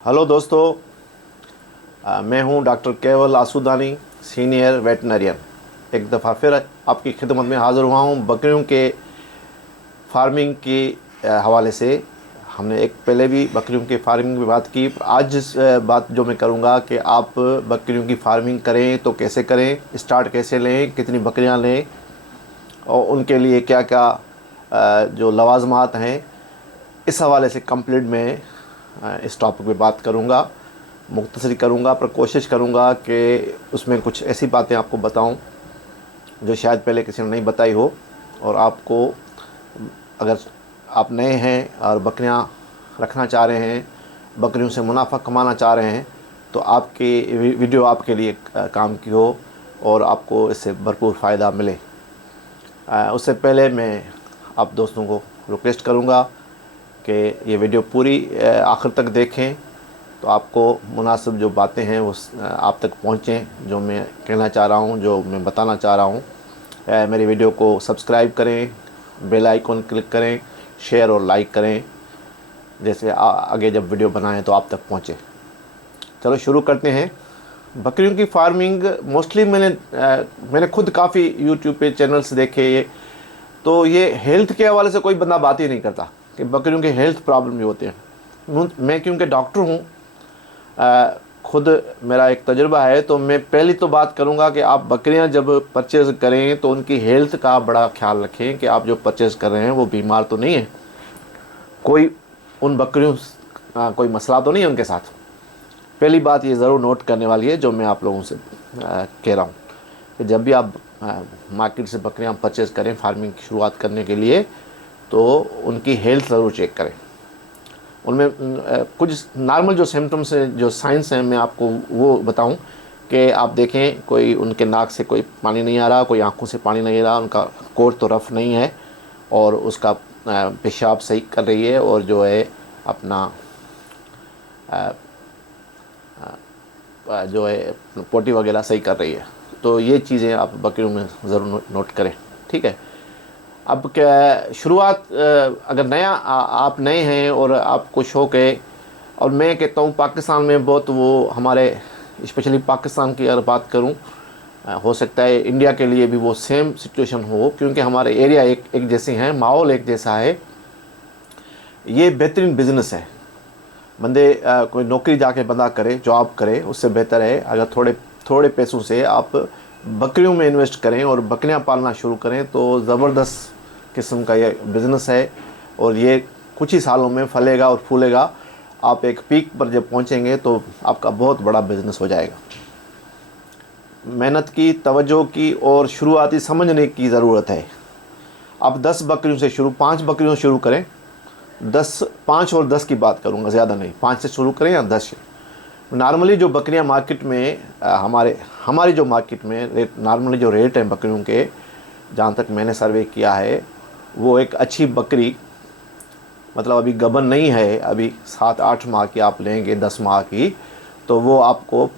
Hello दोस्तों, मैं हूं डॉक्टर केवल आसूदानी, सीनियर वेटनरियन। एक दफ़ा फिर आपकी खिदमत में हाज़िर हुआ हूं बकरियों के फार्मिंग के हवाले से। हमने एक पहले भी बकरियों की फार्मिंग की बात की। आज बात जो मैं करूंगा कि आप बकरियों की फार्मिंग करें तो कैसे करें, स्टार्ट कैसे लें, कितनी बकरियां लें और उनके लिए क्या क्या जो लवाजमात हैं, इस हवाले से कंप्लीट मैं इस टॉपिक पे बात करूंगा, मुख्तसरी करूंगा, पर कोशिश करूंगा कि उसमें कुछ ऐसी बातें आपको बताऊं जो शायद पहले किसी ने नहीं बताई हो। और आपको, अगर आप नए हैं और बकरियां रखना चाह रहे हैं, बकरियों से मुनाफा कमाना चाह रहे हैं, तो आपकी वीडियो आपके लिए काम की हो और आपको इससे भरपूर फ़ायदा मिले। उससे पहले मैं आप दोस्तों को रिक्वेस्ट करूंगा कि ये वीडियो पूरी आखिर तक देखें, तो आपको मुनासिब जो बातें हैं वो आप तक पहुँचें, जो मैं कहना चाह रहा हूँ, जो मैं बताना चाह रहा हूँ। मेरी वीडियो को सब्सक्राइब करें, बेल आइकन क्लिक करें, शेयर और लाइक करें, जैसे आगे जब वीडियो बनाएं तो आप तक पहुँचे। चलो शुरू करते हैं। बकरियों की फार्मिंग मोस्टली मैंने खुद काफ़ी यूट्यूब पे चैनल्स देखे, तो ये हेल्थ के हवाले से कोई बंदा बात ही नहीं करता कि बकरियों के हेल्थ प्रॉब्लम भी होते हैं। मैं क्योंकि डॉक्टर हूँ, खुद मेरा एक तजुर्बा है, तो मैं पहली तो बात करूँगा कि आप बकरियाँ जब परचेज़ करें तो उनकी हेल्थ का बड़ा ख्याल रखें कि आप जो परचेज़ कर रहे हैं वो बीमार तो नहीं है, कोई उन बकरियों कोई मसला तो नहीं है उनके साथ। पहली बात ये ज़रूर नोट करने वाली है जो मैं आप लोगों से कह रहा हूँ कि जब भी आप मार्केट से बकरियाँ परचेज़ करें फार्मिंग की शुरुआत करने के लिए, तो उनकी हेल्थ ज़रूर चेक करें। उनमें कुछ नॉर्मल जो सिम्टम्स हैं, जो साइंस हैं, मैं आपको वो बताऊं कि आप देखें कोई उनके नाक से कोई पानी नहीं आ रहा, कोई आंखों से पानी नहीं आ रहा, उनका कोट तो रफ़ नहीं है और उसका पेशाब सही कर रही है और जो है अपना जो है पोटी वगैरह सही कर रही है। तो ये चीज़ें आप बकरियों में ज़रूर नोट करें, ठीक है। अब क्या शुरुआत, अगर आप नए हैं और आपको शौक़ है, और मैं कहता हूँ पाकिस्तान में बहुत वो हमारे, स्पेशली पाकिस्तान की अगर बात करूँ, हो सकता है इंडिया के लिए भी वो सेम सिचुएशन हो, क्योंकि हमारे एरिया एक जैसे हैं, माहौल एक जैसा है। ये बेहतरीन बिज़नेस है। बंदे कोई नौकरी जाके बंदा करे, जॉब करे, उससे बेहतर है अगर थोड़े थोड़े पैसों से आप बकरियों में इन्वेस्ट करें और बकरियां पालना शुरू करें, तो ज़बरदस्त किस्म का ये बिज़नेस है और ये कुछ ही सालों में फलेगा और फूलेगा। आप एक पीक पर जब पहुंचेंगे तो आपका बहुत बड़ा बिज़नेस हो जाएगा। मेहनत की, तवज्जो की और शुरुआती समझने की ज़रूरत है। आप 10 बकरियों से शुरू, 5 बकरियों से शुरू करें। 10, 5 और 10 की बात करूंगा, ज़्यादा नहीं, 5 से शुरू करें या 10 से। नॉर्मली जो बकरियां मार्केट में हमारी जो मार्केट में रेट, नॉर्मली जो रेट हैं बकरियों के, जहाँ तक मैंने सर्वे किया है, वो एक अच्छी बकरी, मतलब अभी गबन नहीं है, अभी 7-8 माह की आप लेंगे, 10 माह की, तो वो आपको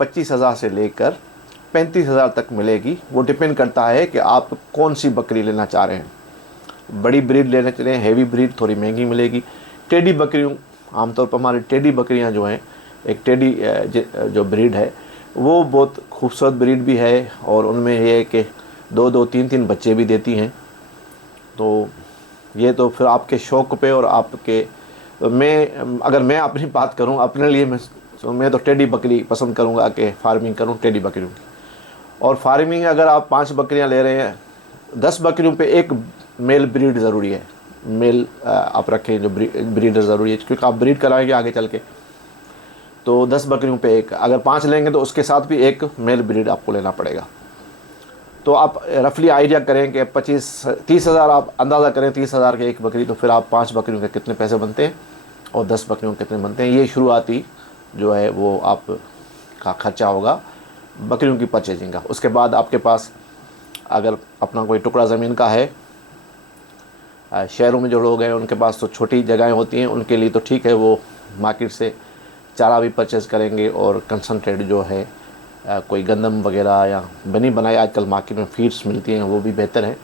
25,000 से लेकर 35,000 तक मिलेगी। वो डिपेंड करता है कि आप कौन सी बकरी लेना चाह रहे हैं। बड़ी ब्रीड लेना चाह रहे हैं, हैवी ब्रीड थोड़ी महंगी मिलेगी। टेडी बकरियों, आमतौर पर हमारी टेडी बकरियां जो हैं, एक टेडी जो ब्रीड है वो बहुत खूबसूरत ब्रीड भी है और उनमें ये है कि 2-2, 3-3 बच्चे भी देती हैं। तो ये तो फिर आपके शौक़ पे और आपके, अगर मैं अपनी बात करूं अपने लिए, मैं तो टेडी बकरी पसंद करूंगा कि फार्मिंग करूं टेडी बकरियों की। और फार्मिंग अगर आप 5 बकरियां ले रहे हैं, 10 बकरियों पे एक मेल ब्रीड ज़रूरी है। मेल आप रखें, जो ब्रीडर ज़रूरी है, क्योंकि आप ब्रीड कराएंगे आगे चल के। तो 10 बकरियों पे एक, अगर 5 लेंगे तो उसके साथ भी एक मेल ब्रीड आपको लेना पड़ेगा। तो आप रफली आइडिया करें कि 25-30,000 आप अंदाज़ा करें, 30,000 के एक बकरी, तो फिर आप 5 बकरियों के कितने पैसे बनते हैं और 10 बकरियों के कितने बनते हैं। ये शुरुआती जो है वो आपका खर्चा होगा बकरियों की परचेजिंग का। उसके बाद आपके पास अगर अपना कोई टुकड़ा ज़मीन का है, शहरों में जो लोग हैं उनके पास तो छोटी जगहें होती हैं, उनके लिए तो ठीक है, वो मार्केट से चारा भी परचेज़ करेंगे और कंसनट्रेट जो है कोई गंदम वगैरह या बनी बनाई आजकल मार्केट में फीड्स मिलती हैं, वो भी बेहतर है।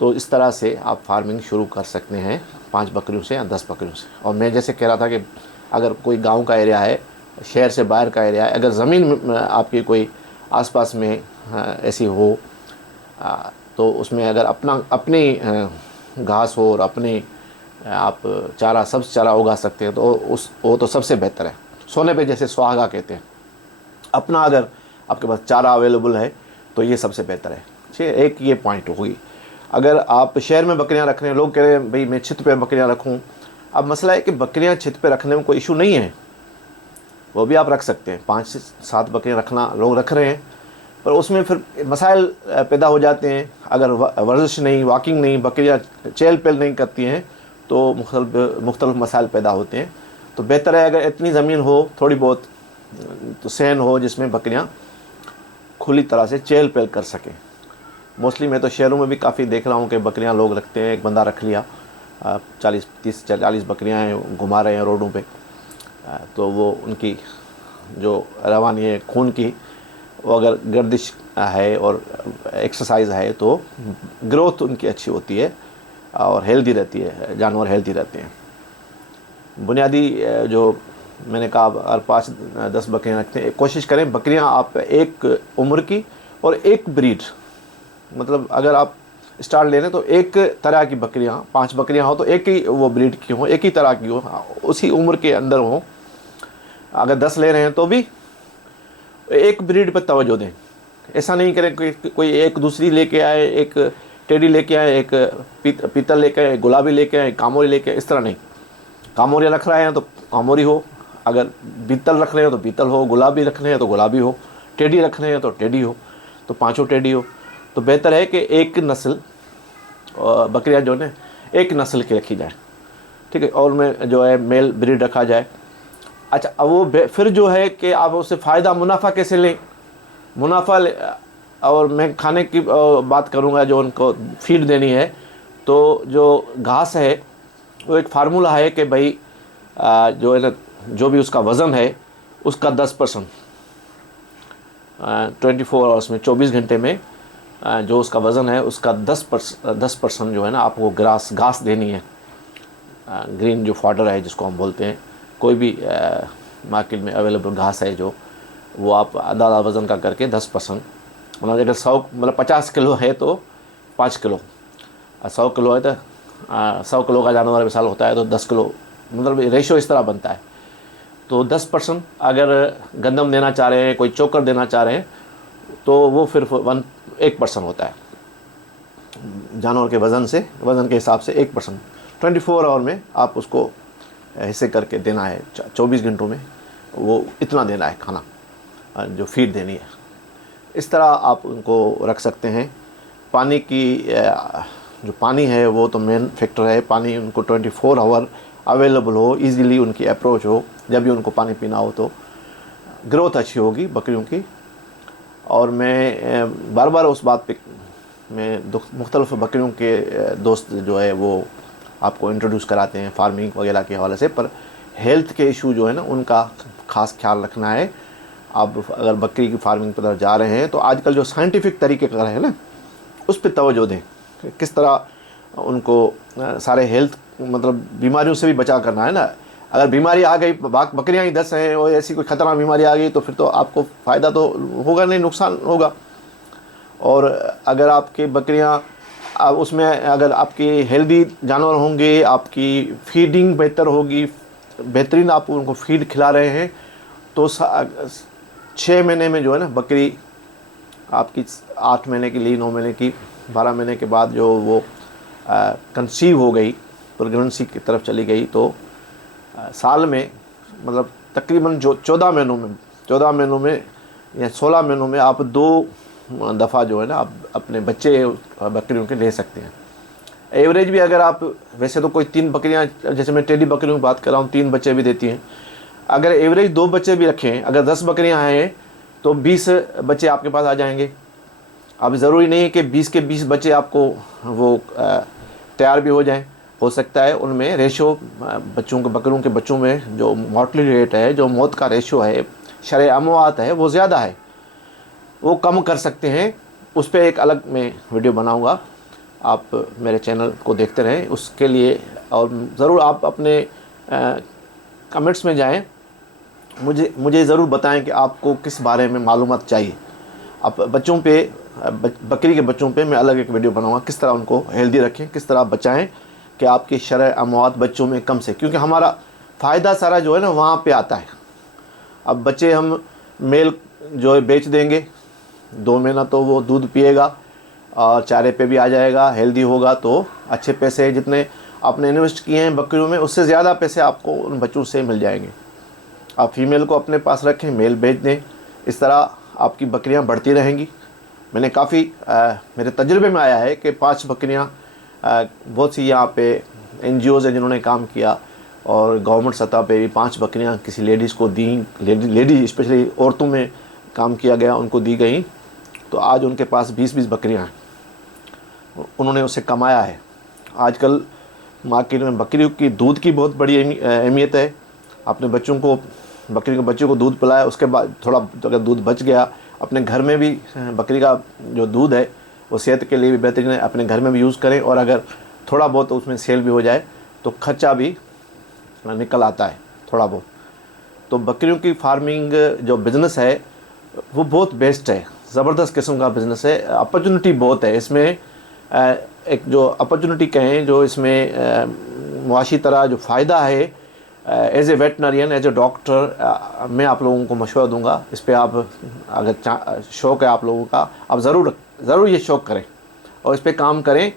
तो इस तरह से आप फार्मिंग शुरू कर सकते हैं 5 बकरियों से या 10 बकरियों से। और मैं जैसे कह रहा था कि अगर कोई गांव का एरिया है, शहर से बाहर का एरिया है, अगर ज़मीन आपकी कोई आसपास में ऐसी हो तो उसमें अगर अपनी घास हो और अपनी आप चारा सब्ज़ चारा उगा सकते हैं तो वो तो सबसे बेहतर है। सोने पे जैसे सुहागा कहते हैं, अपना अगर आपके पास चारा अवेलेबल है तो ये सबसे बेहतर है। ठीक है, एक ये पॉइंट होगी। अगर आप शहर में बकरियां रख रहे हैं, लोग कह रहे हैं भाई मैं छत पे बकरियां रखूं। अब मसला है कि बकरियां छत पे रखने में कोई इशू नहीं है, वो भी आप रख सकते हैं। 5 से 7 बकरियां रखना लोग रख रहे हैं, पर उसमें फिर मसाइल पैदा हो जाते हैं। अगर वर्जिश नहीं, वॉकिंग नहीं, बकरियां चहल पहल नहीं करती हैं तो मुख्तलिफ मसाइल पैदा होते हैं। तो बेहतर है अगर इतनी ज़मीन हो थोड़ी बहुत, तो सहन हो जिसमें बकरियां खुली तरह से चहल पहल कर सकें। मोस्टली मैं तो शहरों में भी काफ़ी देख रहा हूँ कि बकरियां लोग रखते हैं। एक बंदा रख लिया, 30-40 बकरियां हैं, घुमा रहे हैं रोडों पे, तो वो उनकी जो रवानी है खून की, वो अगर गर्दिश है और एक्सरसाइज है तो ग्रोथ उनकी अच्छी होती है और हेल्दी रहती है, जानवर हेल्दी रहते हैं। बुनियादी जो मैंने कहा, अगर 5-10 बकरियां रखते हैं, कोशिश करें बकरियां आप एक उम्र की और एक ब्रीड, मतलब अगर आप स्टार्ट ले लें तो एक तरह की बकरियां, 5 बकरियां हो तो एक ही वो ब्रीड की हो, एक ही तरह की हो, उसी उम्र के अंदर हो। अगर 10 ले रहे हैं तो भी एक ब्रीड पर तवज्जो दें। ऐसा नहीं करें कि कोई एक दूसरी लेके आए, एक टेडी लेके आए, एक पीतल लेके आए, गुलाबी लेके आए, कामोरी लेके आए, इस तरह नहीं। कामोरिया रख रहे हैं तो कामोरी हो, अगर बीतल रख रहे हो तो बीतल हो, गुलाबी रख रहे हैं तो गुलाबी हो, टेडी रख रहे हैं तो टेडी हो, तो 5 टेडी हो। तो बेहतर है कि एक नस्ल बकरियां जो है एक नस्ल की रखी जाए, ठीक है, और में जो है मेल ब्रीड रखा जाए। अच्छा, अब वो फिर जो है कि आप उससे फ़ायदा मुनाफा कैसे लें, मुनाफा और मैं खाने की बात करूँगा, जो उनको फीड देनी है तो जो घास है वो एक फार्मूला है कि भाई जो है ना, जो भी उसका वज़न है उसका 10% 24 आवर्स में, 24 घंटे में जो उसका वज़न है उसका 10% जो है ना आपको घास देनी है। ग्रीन जो फॉडर है जिसको हम बोलते हैं, कोई भी मार्केट में अवेलेबल घास है जो, वो आप आधा वज़न का करके 10%, मतलब अगर 50 किलो है तो 5 किलो, 100 किलो है तो 100 किलो का जानवर मिसाल होता है तो 10 किलो, मतलब रेशो इस तरह बनता है। तो 10% अगर गंदम देना चाह रहे हैं, कोई चोकर देना चाह रहे हैं, तो वो फिर 1% होता है जानवर के वज़न के हिसाब से 1%। 24 आवर में आप उसको हिस्से करके देना है, 24 घंटों में वो इतना देना है खाना जो फीड देनी है। इस तरह आप उनको रख सकते हैं। पानी की जो पानी है वो तो मेन फैक्टर है। पानी उनको 24 आवर अवेलेबल हो, इजीली उनकी अप्रोच हो, जब भी उनको पानी पीना हो तो ग्रोथ अच्छी होगी बकरियों की। और मैं बार बार उस बात पे मैं मुख्तलिफ बकरियों के दोस्त जो है वो आपको इंट्रोड्यूस कराते हैं फार्मिंग वगैरह के हवाले से, पर हेल्थ के इशू जो है ना उनका ख़ास ख्याल रखना है। आप अगर बकरी की फार्मिंग पर जा रहे हैं तो आजकल जो साइंटिफिक तरीके कर रहे हैं ना उस पर तवज्जो दें, किस तरह उनको सारे हेल्थ मतलब बीमारियों से भी बचाव करना है ना। अगर बीमारी आ गई, बकरियां ही 10 हैं और ऐसी कोई ख़तरनाक बीमारी आ गई तो फिर तो आपको फ़ायदा तो होगा नहीं, नुकसान होगा। और अगर आपकी बकरियां अब उसमें अगर आपकी हेल्दी जानवर होंगे, आपकी फीडिंग बेहतर होगी, बेहतरीन आप उनको फीड खिला रहे हैं, तो 6 महीने में जो है ना बकरी आपकी 8 महीने की ली, 9 महीने की, 12 महीने के बाद जो वो कंसीव हो गई, प्रेगनेंसी की तरफ चली गई, तो साल में मतलब तकरीबन जो 14 महीनों में या 16 महीनों में आप 2 दफ़ा जो है ना आप अपने बच्चे बकरियों के ले सकते हैं। एवरेज भी अगर आप, वैसे तो कोई 3 बकरियां, जैसे मैं टेडी बकरियों की बात कर रहा हूँ, 3 बच्चे भी देती हैं। अगर एवरेज 2 बच्चे भी रखें, अगर 10 बकरियां हैं तो 20 बच्चे आपके पास आ जाएंगे। अब ज़रूरी नहीं है कि 20 के 20 बच्चे आपको वो तैयार भी हो जाएं, हो सकता है उनमें रेशो बकरियों के बच्चों में जो मॉर्टलिटी रेट है, जो मौत का रेशो है, शरह अमवात है, वो ज़्यादा है, वो कम कर सकते हैं। उस पर एक अलग मैं वीडियो बनाऊंगा, आप मेरे चैनल को देखते रहें उसके लिए। और ज़रूर आप अपने कमेंट्स में जाएं, मुझे ज़रूर बताएं कि आपको किस बारे में मालूमात चाहिए। आप बच्चों पे बकरी के बच्चों पे मैं अलग एक वीडियो बनाऊंगा, किस तरह उनको हेल्दी रखें, किस तरह बचाएं कि आपकी शरह अमवात बच्चों में कम से, क्योंकि हमारा फ़ायदा सारा जो है ना वहाँ पे आता है। अब बच्चे हम मेल जो है बेच देंगे, 2 महीना तो वो दूध पिएगा और चारे पे भी आ जाएगा, हेल्दी होगा, तो अच्छे पैसे जितने आपने इन्वेस्ट किए हैं बकरियों में उससे ज़्यादा पैसे आपको उन बच्चों से मिल जाएंगे। आप फीमेल को अपने पास रखें, मेल बेच दें, इस तरह आपकी बकरियां बढ़ती रहेंगी। मैंने काफ़ी मेरे तजुर्बे में आया है कि 5 बकरियां बहुत सी यहाँ पे NGOs हैं जिन्होंने काम किया और गवर्नमेंट सतह पे भी 5 बकरियां किसी लेडीज़ को दी, लेडीज स्पेशली औरतों में काम किया गया, उनको दी गई, तो आज उनके पास 20-20 बकरियां हैं, उन्होंने उससे कमाया है। आजकल मार्केट में बकरियों की दूध की बहुत बड़ी अहमियत है। अपने बच्चों को, बकरी के बच्चों को दूध पिलाया, उसके बाद थोड़ा अगर दूध बच गया, अपने घर में भी बकरी का जो दूध है वो सेहत के लिए भी बेहतरीन है, अपने घर में भी यूज़ करें, और अगर थोड़ा बहुत उसमें सेल भी हो जाए तो खर्चा भी निकल आता है थोड़ा बहुत। तो बकरियों की फार्मिंग जो बिज़नेस है वो बहुत बेस्ट है, ज़बरदस्त किस्म का बिज़नेस है, अपॉर्चुनिटी बहुत है इसमें। एक जो अपॉर्चुनिटी कहें, जो इसमें मुआशी तरह जो फ़ायदा है, as a veterinarian, as a doctor, मैं आप लोगों को मशवरा दूंगा इस पे। आप अगर शौक़ है आप लोगों का, आप ज़रूर ये शौक़ करें और इस पे काम करें।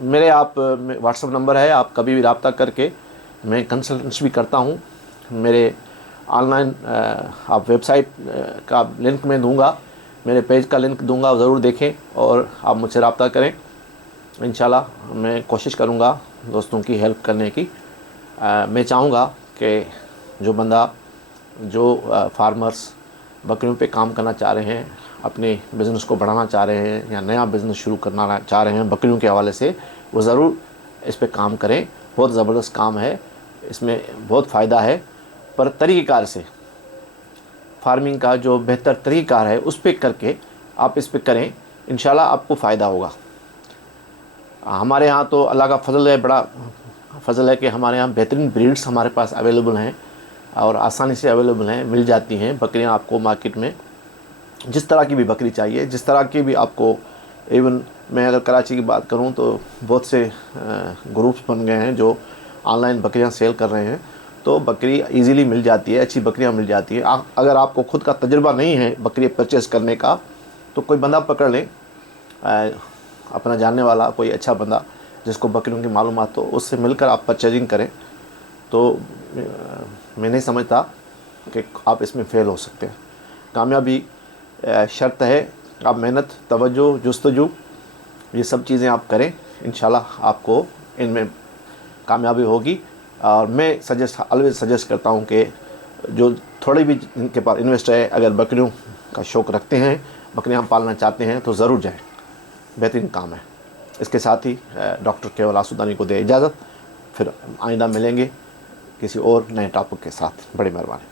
मेरे आप व्हाट्सअप नंबर है, आप कभी भी रब्ता करके, मैं कंसल्टेंस भी करता हूँ। मेरे ऑनलाइन आप वेबसाइट का लिंक मैं दूंगा, मेरे पेज का लिंक दूंगा, ज़रूर देखें और आप मुझसे रब्ता करें। इंशाल्लाह मैं कोशिश करूँगा दोस्तों की हेल्प करने की। मैं चाहूँगा कि जो बंदा, जो फार्मर्स बकरियों पे काम करना चाह रहे हैं, अपने बिज़नेस को बढ़ाना चाह रहे हैं या नया बिज़नेस शुरू करना चाह रहे हैं बकरियों के हवाले से, वो ज़रूर इस पे काम करें। बहुत ज़बरदस्त काम है, इसमें बहुत फ़ायदा है, पर तरीक़ेकार से, फार्मिंग का जो बेहतर तरीक़ाकार है उस पे करके आप इस पे करें, इंशाल्लाह आपको फ़ायदा होगा। हमारे यहाँ तो अल्लाह का फ़ज़ल है, बड़ा फ़ज़ल है कि हमारे यहाँ बेहतरीन ब्रीड्स हमारे पास अवेलेबल हैं और आसानी से अवेलेबल हैं, मिल जाती हैं बकरियाँ आपको मार्केट में। जिस तरह की भी बकरी चाहिए, जिस तरह की भी आपको, इवन मैं अगर कराची की बात करूं तो बहुत से ग्रुप्स बन गए हैं जो ऑनलाइन बकरियां सेल कर रहे हैं, तो बकरी इजीली मिल जाती है, अच्छी बकरियां मिल जाती हैं। अगर आपको खुद का तजुर्बा नहीं है बकरी परचेज़ करने का, तो कोई बंदा पकड़ लें, अपना जानने वाला कोई अच्छा बंदा जिसको बकरियों की मालूमात हो, उससे मिलकर आप परचेजिंग करें, तो मैं नहीं समझता कि आप इसमें फ़ेल हो सकते हैं। कामयाबी शर्त है, आप मेहनत, तवज्जो, जुस्तजू, ये सब चीज़ें आप करें, इंशाल्लाह आपको इनमें कामयाबी होगी। और मैं ऑलवेज सजेस्ट करता हूँ कि जो थोड़ी भी इनके पास इन्वेस्ट है, अगर बकरियों का शौक़ रखते हैं, बकरियाँ पालना चाहते हैं, तो ज़रूर जाएँ, बेहतरीन काम है। इसके साथ ही डॉक्टर केवल आसूदानी को दे इजाज़त, फिर आइंदा मिलेंगे किसी और नए टॉपिक के साथ। बड़ी मेहरबानी।